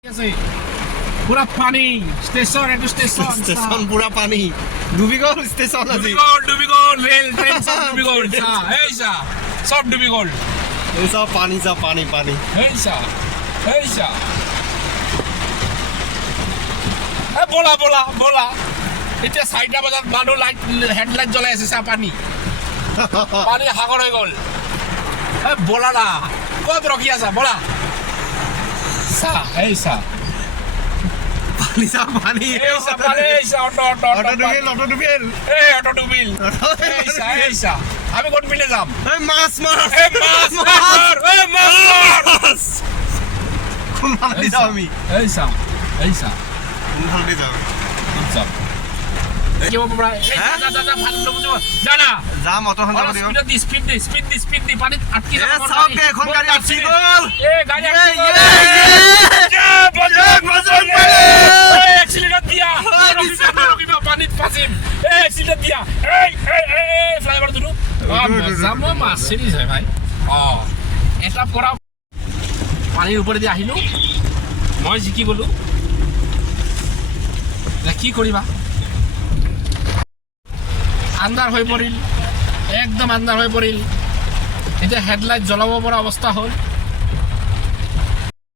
পুরা পানি স্টেশন একটু স্টেশন স্টেশন পুরা পানি ডুবি গ'ল স্টেশন আজি ডুবি গ'ল রেল ট্রেন সব ডুবি গ'ল এই সব ডুবি গ'ল এই সব পানি পানি এই বলা বলা বলা এতিয়া 4টা বজাত মানুহ লাইট হেডলাইট জ্বলাই আছে পানি পানি সাগৰ হৈ গ'ল বলা না ক'ত ৰখি আছা বলা এই পানি অটো ডুবিল আমি ক'ত পিনে যাম মাছ কোনফালে যাওঁ আমি কোনফালে যাওঁ যাম অটোখন যাব দিব স্পীড দি পানীত আটকি এখন গাড়ী আটকি গ'ল পানীত ফাঁচিম এক্সিডেণ্ট দিয়া ফ্লাইঅভাৰ ধৰো যাম মাছ চিৰিজ হয় ভাই এটা পৰা পানীৰ ওপৰেদি আহিলোঁ মই জিকি গ'লো কি কৰিবা আন্ধাৰ হৈ পৰিল একদম আন্ধাৰ হৈ পৰিল এতিয়া হেডলাইট জ্বলাব পৰা অৱস্থা হ'ল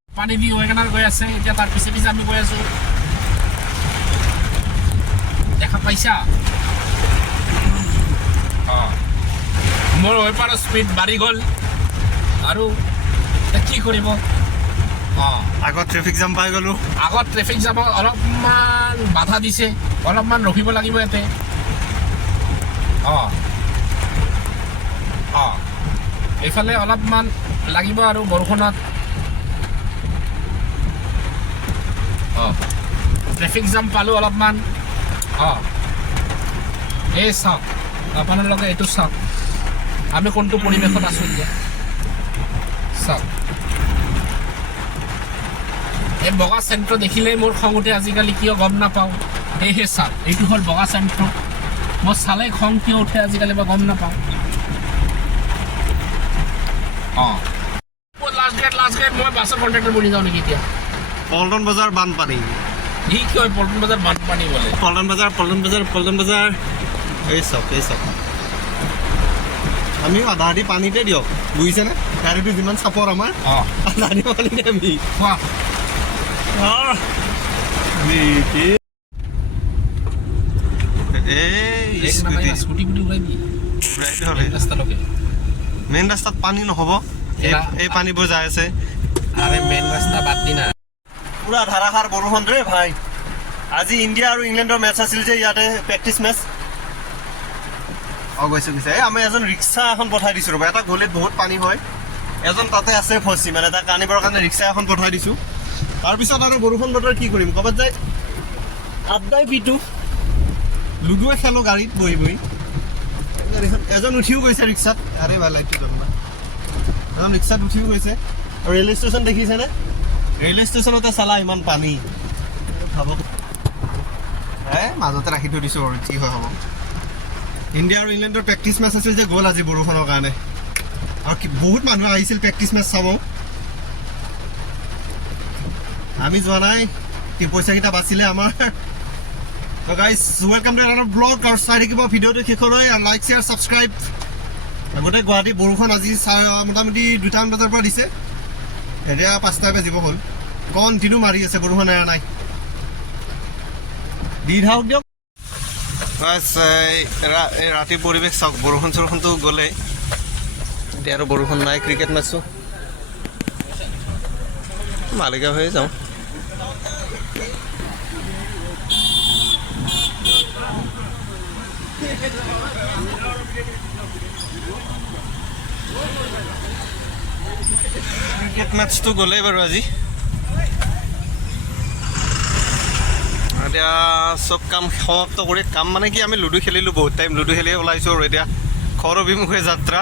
পানী দি ৱেগনাৰ গৈ আছে এতিয়া তাৰ পিছে পিছে আমি গৈ আছো দেখা পাইছা মোৰ ৱেপাৰৰ স্পীড বাঢ়ি গ'ল আৰু কি কৰিব আগত ট্ৰেফিক জাম পাই গ'লো আগত ট্ৰেফিক জামত অলপমান বাধা দিছে অলপমান ৰখিব লাগিব ইয়াতে এইফালে অলপমান লাগিব আৰু বৰষুণত ট্ৰেফিক জাম পালোঁ অলপমান এই চাওক আপোনালোকে এইটো চাওক আমি কোনটো পৰিৱেশত আছোঁ এতিয়া চাওক এই বগা চেণ্ট্ৰ দেখিলেই মোৰ খং উঠে আজিকালি কিয় গম নাপাওঁ সেয়েহে চাওক এইটো হ'ল বগা চেণ্ট্ৰ মই চালে খং কিয় উঠে আজিকালি মই গম নাপাওঁ লাষ্ট গেট মই বাছৰ কণ্ট্ৰেক্টৰ বনি যাওঁ নেকি এতিয়া পল্টন বজাৰ বানপানী কি কয় পল্টন বজাৰ বানপানী বোলে পল্টন বজাৰ এই চব আমিও আধা আধি পানীতে দিয়ক বুজিছেনে গাড়ীটো যিমান চাপৰ আমাৰ আধা আধি পানীতে আমি মেইন ৰাস্তাত পানী নহ'ব এই পানীবোৰ যাই আছে মেইন ৰাস্তা বাদ দি না পুৰা ধাৰাসাৰ বৰষুণ ৰে ভাই আজি ইণ্ডিয়া আৰু ইংলেণ্ডৰ মেচ আছিল যে ইয়াতে প্ৰেক্টিচ মেচ গৈছে আমি এজন ৰিক্সা এখন পঠাই দিছোঁ ৰ'বা এটা গলিত বহুত পানী হয় এজন তাতে আছে ফচি মানে তাক আনিবৰ কাৰণে ৰিক্সা এখন পঠাই দিছোঁ তাৰপিছত আৰু বৰষুণ বতৰ কি কৰিম ক'ৰবাত যাই আড্ডাই পিটো লুডুৱে খেলোঁ গাড়ীত বহি এজন উঠিও গৈছে ৰিক্সাত আৰে ভাল লাগিছে এজন ৰিক্সাত উঠিও গৈছে আৰু ৰেল ষ্টেচন দেখিছেনে ৰেল ষ্টেচনতে চালা ইমান পানী ভাবক মাজতে ৰাখি থৈ দিছোঁ আৰু কি হয় হ'ব ইণ্ডিয়া আৰু ইংলেণ্ডৰ প্ৰেক্টিচ মেচ আছিল যে গ'ল আজি বৰষুণৰ কাৰণে আৰু বহুত মানুহ আহিছিল প্ৰেক্টিচ মেচ চাব আমি যোৱা নাই কি পইচাকেইটা বাচিলে আমাৰ guys welcome to another blog আৰু চাই থাকিব ভিডিঅ'টো শেষলৈ লাইক শ্বেয়াৰ ছাবস্ক্ৰাইব গোটেই গুৱাহাটী বৰষুণ আজি মোটামুটি 2টামান বজাৰ পৰা দিছে এতিয়া 5টা বাজিব হ'ল কণ্টিনিউ মাৰি আছে বৰষুণ এৰা নাই দি থাকক দিয়ক এই ৰাতি পৰিৱেশ চাওক বৰষুণ চৰষুণটো গ'লে এতিয়া আৰু বৰষুণ নাই ক্ৰিকেট মেচো মালিকা হৈ যাওঁ ক্ৰিকেট মেচটো গ'লেই বাৰু আজি এতিয়া চব কাম সমাপ্ত কৰি কাম মানে কি আমি লুডু খেলিলোঁ বহুত টাইম লুডু খেলিয়ে ওলাইছোঁ আৰু এতিয়া ঘৰ অভিমুখে যাত্ৰা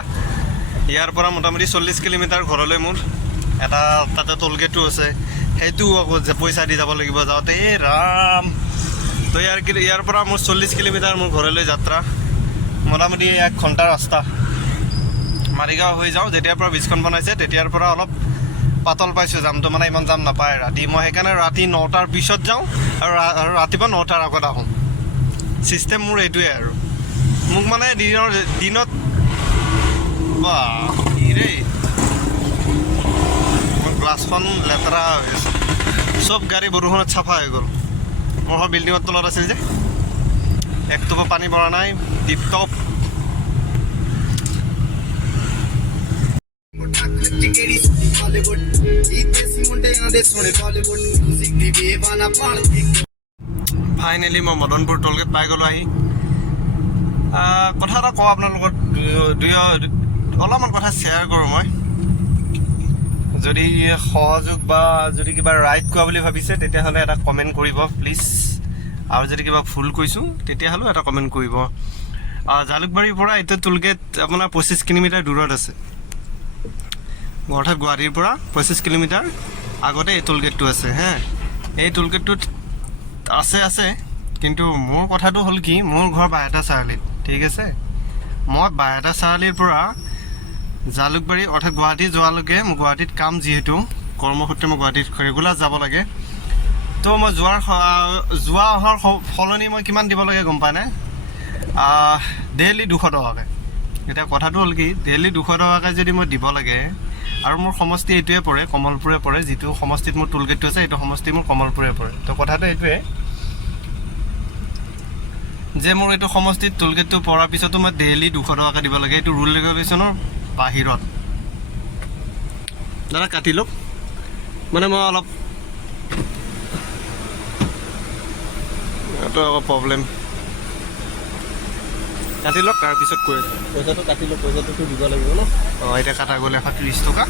ইয়াৰ পৰা মোটামুটি 40 কিলোমিটাৰ ঘৰলৈ মোৰ এটা তাতে টোল গেটো আছে সেইটো আকৌ পইচা দি যাব লাগিব যাওঁতে এই ৰাম তো ইয়াৰ পৰা মোৰ 40 কিলোমিটাৰ মোৰ ঘৰলৈ যাত্ৰা মোটামুটি 1 ঘণ্টাৰ ৰাস্তা মাৰিগাঁও হৈ যাওঁ যেতিয়াৰ পৰা ব্ৰিজখন বনাইছে তেতিয়াৰ পৰা অলপ পাতল পাইছোঁ জামটো মানে ইমান জাম নাপায় ৰাতি মই সেইকাৰণে ৰাতি 9টাৰ পিছত যাওঁ আৰু ৰাতিপুৱা 9টাৰ আগত আহোঁ ছিষ্টেম মোৰ এইটোৱে আৰু মোক মানে দিনত বা দেই মোৰ গ্লাছখন লেতেৰা হৈ আছে চব গাড়ী বৰষুণত চাফা হৈ গ'ল মোৰ বিল্ডিঙৰ তলত আছিল যে একটোপা পানী পৰা নাই টিপটপ ফাইনেলি মই মদনপুৰ টোলগেট পাই গ'লোঁ আহি কথা এটা কওঁ আপোনাৰ লগত অলপমান কথা শ্বেয়াৰ কৰোঁ মই যদি সহযোগ বা যদি কিবা ৰাইট কোৱা বুলি ভাবিছে তেতিয়াহ'লে এটা কমেণ্ট কৰিব প্লিজ আৰু যদি কিবা ভুল কৈছোঁ তেতিয়াহ'লেও এটা কমেণ্ট কৰিব জালুকবাৰীৰ পৰা এইটো টোলগেট আপোনাৰ 25 কিলোমিটাৰ দূৰত আছে অৰ্থাৎ গুৱাহাটীৰ পৰা 25 কিলোমিটাৰ আগতে এই টোলগেটটো আছে হে এই টোলগেটটোত আছে কিন্তু মোৰ কথাটো হ'ল কি মোৰ ঘৰ বাইহাটা চাৰিআলিত ঠিক আছে মই বাইহাটা চাৰিআলিৰ পৰা জালুকবাৰী অৰ্থাৎ গুৱাহাটী যোৱালৈকে মোৰ গুৱাহাটীত কাম যিহেতু কৰ্মসূত্ৰে মই গুৱাহাটীত ৰেগুলাৰ যাব লাগে তো মই যোৱা অহাৰ সলনি মই কিমান দিব লাগে গম পাই নাই ডেইলি 200 টকাকৈ এতিয়া কথাটো হ'ল কি ডেইলি 200 টকাকৈ যদি মই দিব লাগে আৰু মোৰ সমষ্টি এইটোৱে পৰে কমলপুৰে পৰে যিটো সমষ্টিত মোৰ টোলগেটটো আছে এইটো সমষ্টি মোৰ কমলপুৰে পৰে তো কথাটো এইটোৱে যে মোৰ এইটো সমষ্টিত টোলগেটটো পৰাৰ পিছতো মই ডেইলি 200 টকাকৈ দিব লাগে এইটো ৰুল ৰেগুলেশ্যনৰ বাহিৰত দাদা কাটি লওক মানে মই অলপ এইটো অলপ প্ৰব্লেম কাটি লওক তাৰপিছত কৈ আছোঁ পইচাটো কাটি লওক পইচাটোতো দিব লাগিব ন এতিয়া কাটা গ'ল 130 টকা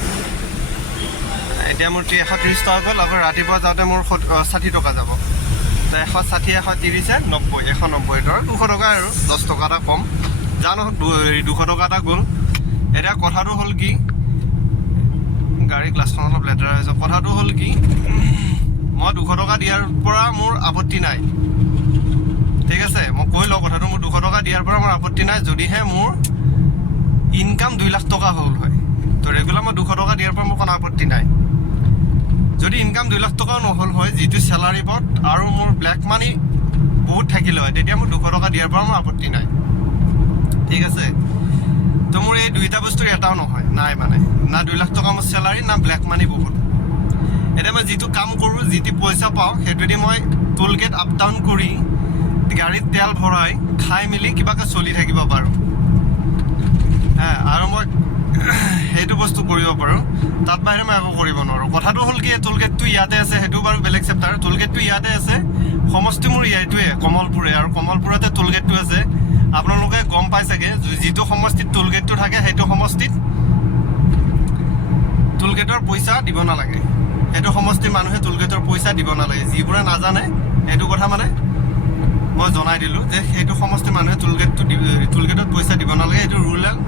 এতিয়া মোৰ 130 টকা গ'ল আকৌ ৰাতিপুৱা যাওঁতে মোৰ 60 টকা যাব তো 160 130 90 190 ধৰ 200 টকা আৰু 10 টকা এটা কম জানো 200 টকা এটা গ'ল এতিয়া কথাটো হ'ল কি গাড়ী গ্লাছখন অলপ লেতেৰা হৈছে কথাটো হ'ল কি মই 200 টকা দিয়াৰ পৰা মোৰ আপত্তি নাই ঠিক আছে মই কৈ লওঁ কথাটো মোৰ 200 টকা দিয়াৰ পৰা মোৰ আপত্তি নাই যদিহে মোৰ ইনকাম 2 লাখ টকা হ'ল হয় তো ৰেগুলাৰ মই 200 টকা দিয়াৰ পৰা মোৰ কোনো আপত্তি নাই যদি ইনকাম 2 লাখ টকাও নহ'ল হয় যিটো চেলাৰী পথ আৰু মোৰ ব্লেক মানি বহুত থাকিলে হয় তেতিয়া মোৰ 200 টকা দিয়াৰ পৰা মোৰ আপত্তি নাই ঠিক আছে তো মোৰ এই দুইটা বস্তুৰ এটাও নহয় নাই মানে না 2 লাখ টকা মোৰ চেলাৰী না ব্লেক মানি বহুত এতিয়া মই যিটো কাম কৰোঁ যিটো পইচা পাওঁ সেইটোদি মই টোলগেট আপ ডাউন কৰি গাড়ীত তেল ভৰাই খাই মেলি কিবাকৈ চলি থাকিব পাৰোঁ আৰু মই সেইটো বস্তু কৰিব পাৰোঁ তাত বাহিৰে মই একো কৰিব নোৱাৰোঁ কথাটো হ'ল কি টোলগেটটো ইয়াতে আছে সেইটো বাৰু বেলেগ চেপ্টাৰ টোলগেটটো ইয়াতে আছে সমষ্টি মোৰ এইটোৱে কমলপুৰে আৰু কমলপুৰতে টোলগেটটো আছে আপোনালোকে গম পাই চাগে যিটো সমষ্টিত টোলগেটটো থাকে সেইটো সমষ্টিত টোলগেটৰ পইচা দিব নালাগে সেইটো সমষ্টিৰ মানুহে টোলগেটৰ পইচা দিব নালাগে যিবোৰে নাজানে সেইটো কথা মানে মই জনাই দিলোঁ যে সেইটো সমষ্টিৰ মানুহে টোলগেটত পইচা দিব নালাগে এইটো ৰুল এণ্ড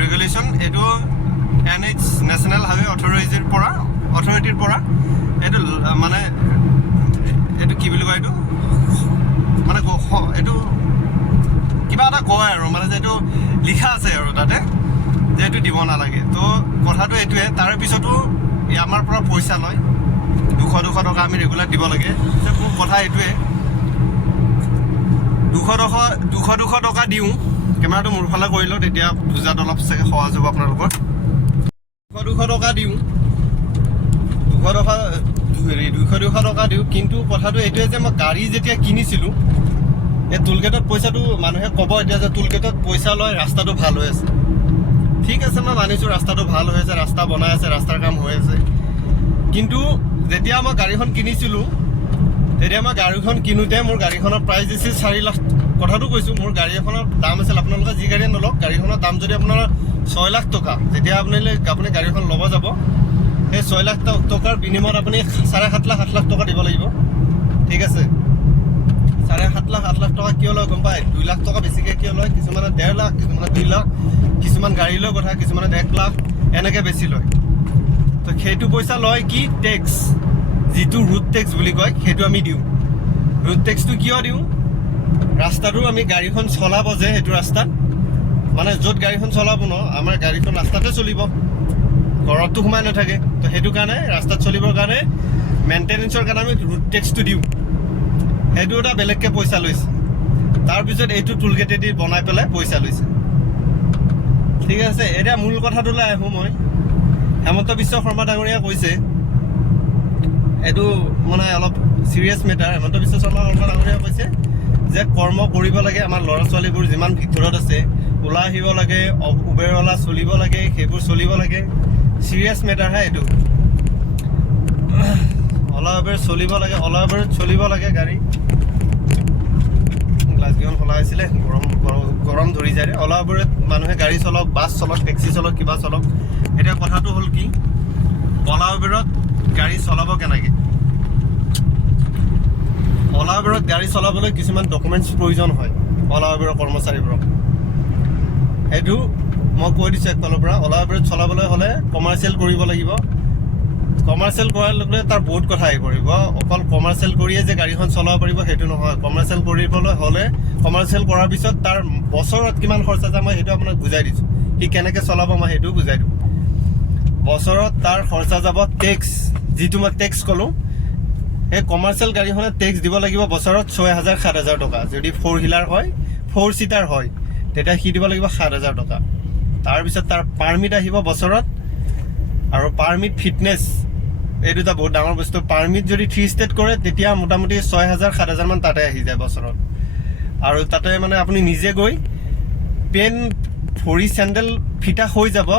ৰেগুলেশ্যন এইটো NH নেশ্যনেল হাইৱে অথৰিটিৰ পৰা এইটো মানে এইটো কি বুলি কয় এইটো মানে এইটো কিবা এটা কয় আৰু মানে যে এইটো লিখা আছে আৰু তাতে যে এইটো দিব নালাগে তো কথাটো এইটোৱে তাৰে পিছতো আমাৰ পৰা পইচা লয় 200 টকা আমি ৰেগুলাৰ দিব লাগে মোৰ কথা এইটোৱে 200 টকা দিওঁ কেমেৰাটো মোৰ ফালে কৰি লওঁ তেতিয়া বুজাত অলপ চাগে সহজ হ'ব আপোনালোকৰ 200 টকা দিওঁ 200 টকা দিওঁ কিন্তু কথাটো এইটোৱে যে মই গাড়ী যেতিয়া কিনিছিলোঁ এই টোলগেটত পইচাটো মানুহে ক'ব এতিয়া যে টোলগেটত পইচা লয় ৰাস্তাটো ভাল হৈ আছে ঠিক আছে মই মানিছোঁ ৰাস্তাটো ভাল হৈ আছে ৰাস্তা বনাই আছে ৰাস্তাৰ কাম হৈ আছে কিন্তু যেতিয়া মই গাড়ীখন কিনিছিলোঁ তেতিয়া মই গাড়ীখন কিনোতে মোৰ গাড়ীখনৰ প্ৰাইচ দিছিল 4 লাখ কথাটো কৈছোঁ মোৰ গাড়ী এখনৰ দাম আছিল আপোনালোকে যি গাড়ীয়ে নলওক গাড়ীখনৰ দাম যদি আপোনাৰ 6 লাখ টকা যেতিয়া আপুনি গাড়ীখন ল'ব যাব সেই 6 লাখ টকাৰ বিনিময়ত আপুনি 7.5 লাখ 8 লাখ টকা দিব লাগিব ঠিক আছে 7.5 লাখ 8 লাখ টকা কিয় লয় গম পায় 2 লাখ টকা বেছিকৈ কিয় লয় কিছুমানে 1.5 লাখ কিছুমানে 2 লাখ কিছুমান গাড়ী লৈ কথা কিছুমানে 1 লাখ এনেকৈ বেছি লয় তো সেইটো পইচা লয় কি টেক্স যিটো ৰুট টেক্স বুলি কয় সেইটো আমি দিওঁ ৰুট টেক্সটো কিয় দিওঁ ৰাস্তাটো আমি গাড়ীখন চলাব যে সেইটো ৰাস্তাত মানে য'ত গাড়ীখন চলাব ন আমাৰ গাড়ীখন ৰাস্তাতে চলিব ঘৰততো সোমাই নাথাকে তো সেইটো কাৰণে ৰাস্তাত চলিবৰ কাৰণে মেইনটেনেন্সৰ কাৰণে আমি ৰুট টেক্সটো দিওঁ, সেইটো এটা বেলেগকৈ পইচা লৈছে। তাৰপিছত এইটো টোল গেটেদি বনাই পেলাই পইচা লৈছে। ঠিক আছে, এতিয়া মূল কথাটোলৈ আহোঁ মই। হেমন্ত বিশ্ব শৰ্মা ডাঙৰীয়া কৈছে, এইটো মানে অলপ চিৰিয়াছ মেটাৰ। হেমন্ত বিশ্ব শৰ্মা ডাঙৰীয়া কৈছে যে কৰ্ম কৰিব লাগে, আমাৰ ল'ৰা ছোৱালীবোৰ যিমান ভিতৰত আছে ওলাই আহিব লাগে, উবেৰৱালা চলিব লাগে, সেইবোৰ চলিব লাগে। চিৰিয়াছ মেটাৰ হে এইটো। অলা উবেৰ চলিব লাগে, অলা উবেৰ চলিব লাগে গাড়ী। গ্লাছকেইখন খোলা হৈছিলে, গৰম ধৰি যায়। অলা উবেৰত মানুহে গাড়ী চলক, বাছ চলক, টেক্সি চলক, কিবা চলক। এতিয়া কথাটো হ'ল কি, অলা উবেৰত গাড়ী চলাব কেনেকৈ? অলা উবেৰত গাড়ী চলাবলৈ কিছুমান ডকুমেণ্টছ প্ৰয়োজন হয় অলা উবেৰৰ কৰ্মচাৰীবোৰক। সেইটো মই কৈ দিছোঁ একফালৰ পৰা। অলা উবেৰত চলাবলৈ হ'লে কমাৰ্চিয়েল কৰিব লাগিব। কমাৰ্চিয়েল কৰাৰ লগে লগে তাৰ বহুত কথা আহি পৰিব। অকল কমাৰ্চিয়েল কৰিয়ে যে গাড়ীখন চলাব পাৰিব সেইটো নহয়। কমাৰ্চিয়েল কৰিবলৈ হ'লে কমাৰ্চিয়েল কৰাৰ পিছত তাৰ বছৰত কিমান খৰচা যায় মই সেইটো আপোনাক বুজাই দিছোঁ। সি কেনেকৈ চলাব মই সেইটোও বুজাই দিওঁ। বছৰত তাৰ খৰচা যাব টেক্স, যিটো মই টেক্স ক'লোঁ। সেই কমাৰ্চিয়েল গাড়ীখনে টেক্স দিব লাগিব বছৰত 6,000-7,000 টকা। যদি 4 হুইলাৰ হয়, 4 ছিটাৰ হয়, তেতিয়া সি দিব লাগিব 7,000 টকা। তাৰপিছত তাৰ পাৰ্মিট আহিব বছৰত, আৰু পাৰ্মিট ফিটনেছ এই দুটা বহুত ডাঙৰ বস্তু। পাৰ্মিট যদি 3 ষ্টেট কৰে তেতিয়া মোটামুটি 6,000-7,000 মান তাতে আহি যায় বছৰত। আৰু তাতে মানে আপুনি নিজে গৈ পেন ভৰি চেণ্ডেল ফিটা হৈ যাব,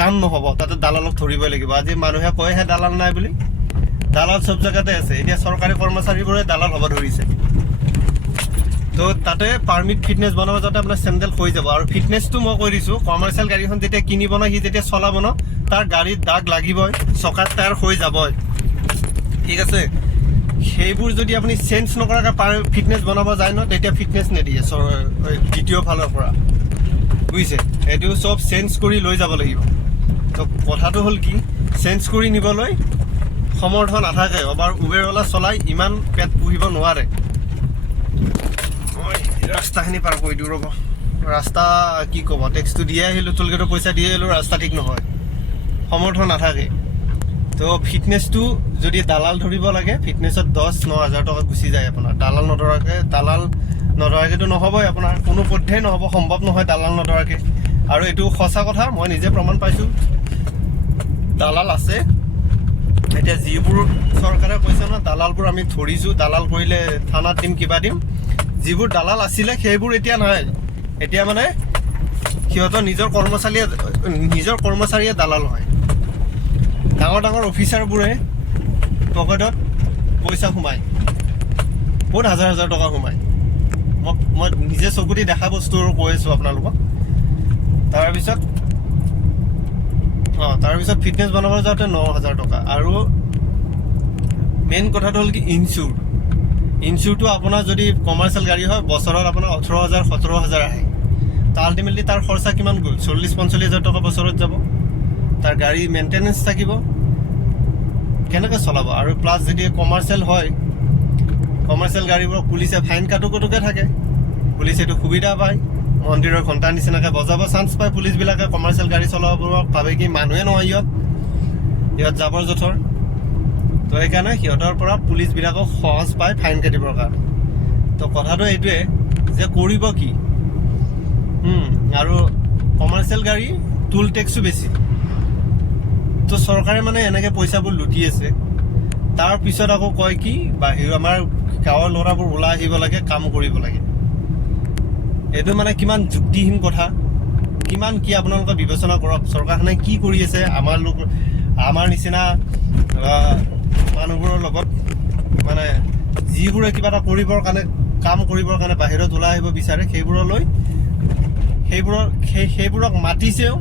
কাম নহ'ব, তাতে দালালক ধৰিবই লাগিব। আজি মানুহে কয়হে দালাল নাই বুলি, দালাল চব জেগাতে আছে। এতিয়া চৰকাৰী কৰ্মচাৰীবোৰে দালাল হ'ব ধৰিছে। তো তাতে পাৰ্মিট ফিটনেছ বনাব যাতে আপোনাৰ চেণ্ডেল হৈ যাব। আৰু ফিটনেছটো মই কৈ দিছোঁ, কমাৰ্চিয়েল গাড়ীখন যেতিয়া কিনিব ন, সি যেতিয়া চলাব ন, তাৰ গাড়ীত দাগ লাগিবই, চকাত টায়াৰ হৈ যাবই। ঠিক আছে, সেইবোৰ যদি আপুনি চেঞ্জ নকৰাকৈ ফিটনেছ বনাব যায় ন, তেতিয়া ফিটনেছ নিদিয়ে দ্বিতীয় ফালৰ পৰা, বুজিছে? এইটো চব চেঞ্জ কৰি লৈ যাব লাগিব। তো কথাটো হ'ল কি, চেঞ্জ কৰি নিবলৈ সমৰ্থ নাথাকে। এবাৰ উবেৰৱালা চলাই ইমান পেট পুহিব নোৱাৰে। ৰাস্তাখিনি পাৰ কৰি দিওঁ ৰ'ব। ৰাস্তা কি ক'ব, টেক্সটো দিয়ে আহিলোঁ, টোল গেটৰ পইচা দিয়ে আহিলোঁ, ৰাস্তা ঠিক নহয়, সমৰ্থ নাথাকে। তো ফিটনেছটো যদি দালাল ধৰিব লাগে, ফিটনেছত 10-9,000 টকা গুচি যায় আপোনাৰ। দালাল নধৰাকৈতো নহ'বই আপোনাৰ, কোনো পধ্যেই নহ'ব, সম্ভৱ নহয় দালাল নধৰাকৈ। আৰু এইটো সঁচা কথা, মই নিজে প্ৰমাণ পাইছোঁ, দালাল আছে। এতিয়া যিবোৰ চৰকাৰে কৈছে ন দালালবোৰ আমি ধৰিছোঁ, দালাল কৰিলে থানাত দিম, কিবা দিম, যিবোৰ দালাল আছিলে সেইবোৰ এতিয়া নাই। এতিয়া মানে সিহঁতৰ নিজৰ কৰ্মচাৰীয়ে দালাল হয়। ডাঙৰ ডাঙৰ অফিচাৰবোৰে পকেটত পইচা সোমায়, বহুত হাজাৰ টকা সোমায়। মই নিজে চকুদি দেখা বস্তু কৈ আছোঁ আপোনালোকক। তাৰপিছত ফিটনেছ বনাব যাওঁতে 9,000 টকা। আৰু মেইন কথাটো হ'ল কি, ইনচুৰটো আপোনাৰ যদি কমাৰ্চিয়েল গাড়ী হয় বছৰত আপোনাৰ 18,000-17,000 আহে। তো আল্টিমেটলি তাৰ খৰচা কিমান গ'ল? 40,000-45,000 টকা বছৰত যাব। তাৰ গাড়ী মেইনটেনেন্স থাকিব, কেনেকৈ চলাব? আৰু প্লাছ যদি কমাৰ্চিয়েল হয়, কমাৰ্চিয়েল গাড়ীবোৰক পুলিচে ফাইন কাটোকে থাকে। পুলিচে এইটো সুবিধা পায়, মন্দিৰৰ ঘণ্টাৰ নিচিনাকৈ বজাব চান্স পায় পুলিচবিলাকে। কমাৰ্চিয়েল গাড়ী চলাবোৰক ভাবে কি মানুহে নহয়, ইহঁত জাবৰ জোঁথৰ। তো সেইকাৰণে সিহঁতৰ পৰা পুলিচবিলাকক সহজ পায় ফাইন কাটিবৰ কাৰণে। তো কথাটো এইটোৱে যে কৰিব কি, আৰু কমাৰ্চিয়েল গাড়ী টোল টেক্সো বেছি। তো চৰকাৰে মানে এনেকৈ পইচাবোৰ লুটি আছে। তাৰপিছত আকৌ কয় কি আমাৰ গাঁৱৰ ল'ৰাবোৰ ওলাই আহিব লাগে, কাম কৰিব লাগে। এইটো মানে কিমান যুক্তিহীন কথা, কিমান কি আপোনালোকে বিবেচনা কৰক। চৰকাৰখনে কি কৰি আছে আমাৰ নিচিনা মানুহবোৰৰ লগত, মানে যিবোৰে কিবা এটা কাম কৰিবৰ কাৰণে বাহিৰত ওলাই আহিব বিচাৰে, সেইবোৰক মাতিছেও।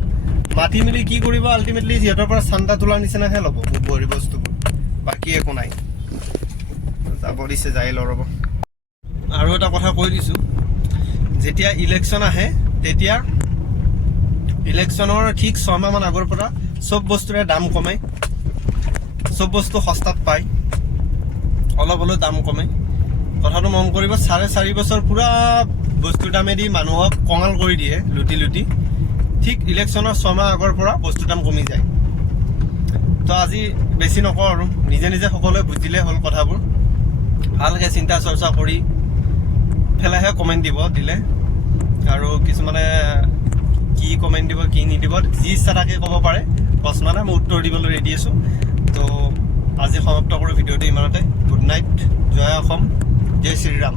মাতি মেলি কি কৰিব, আল্টিমেটলি সিহঁতৰ পৰা চান্দা তোলাৰ নিচিনাহে ল'ব বস্তুবোৰ, বাকী একো নাই। যাব দিছে, যাই ৰ'ব। আৰু এটা কথা কৈ দিছোঁ, যেতিয়া ইলেকশ্যন আহে তেতিয়া ইলেকশ্যনৰ ঠিক 6 মাহমান আগৰ পৰা চব বস্তুৰে দাম কমে, চব বস্তু সস্তাত পায়, অলপ হ'লেও দাম কমে। কথাটো মন কৰিব, 4.5 বছৰ পূৰা বস্তুৰ দামেদি মানুহক কঙাল কৰি দিয়ে, লুটি। ঠিক ইলেকশ্যনৰ 6 মাহ আগৰ পৰা বস্তুৰ দাম কমি যায়। তো আজি বেছি নকওঁ আৰু নিজে নিজে সকলোৱে বুজিলে হ'ল কথাবোৰ ভালকৈ চিন্তা চৰ্চা কৰি পেলাইহে কমেণ্ট দিলে আৰু কিছুমানে কি কমেণ্ট দিব কি নিদিব যি ইচ্ছা তাকে ক'ব পাৰে প্ৰশ্ন নাই মই উত্তৰ দিবলৈ ৰেডি আছোঁ তো আজি সমাপ্ত কৰোঁ ভিডিঅ'টো ইমানতে গুড নাইট জয় অসম জয় শ্ৰীৰাম